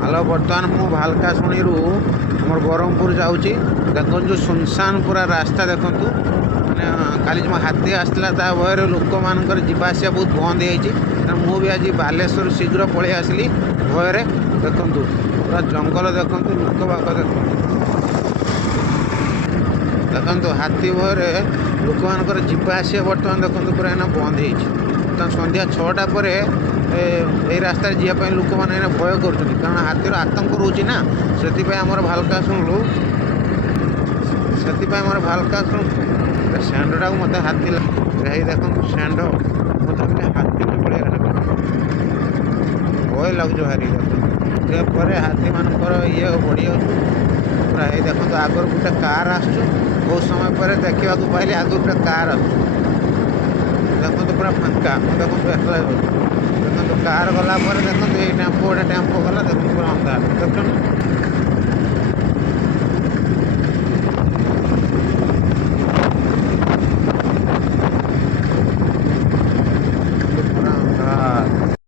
hello बर्तमान मु भालकाशुणी आम ब्रह्मपुर जाऊँगी देखो जो सुनसान पूरा रास्ता देखु मैंने काली जो हाथी आसला भयर लोक मानकर जावासिया बहुत बंद हो मुझे आज बालेश्वर शीघ्र पलि आसली भयर देखु पूरा जंगल देखु लोक बाग देखु हाथी भयर लोक मानकर जावासिया बर्तमान देखो पूरा एना बंद हो संध्या 6टा पर ये रास्ता जावाई लोक मैंने भय कर कारण हाथीर आतंक रोचे ना से भालकाशुण षांढटा को मत हाथी देख षांढ मतलब हाथी पड़े भय लगुच भारी पर हाथी मानकर ये बढ़ी पूरा ये देखो आगर गोटे कार आसु बहुत समय पर देखा पाइली आगे गोटे कार देखो पूरा फांका देखो देखो कार गला देखो ये टेम्पो गोटे टेम्पो गला देखो पूरा अंधार देखो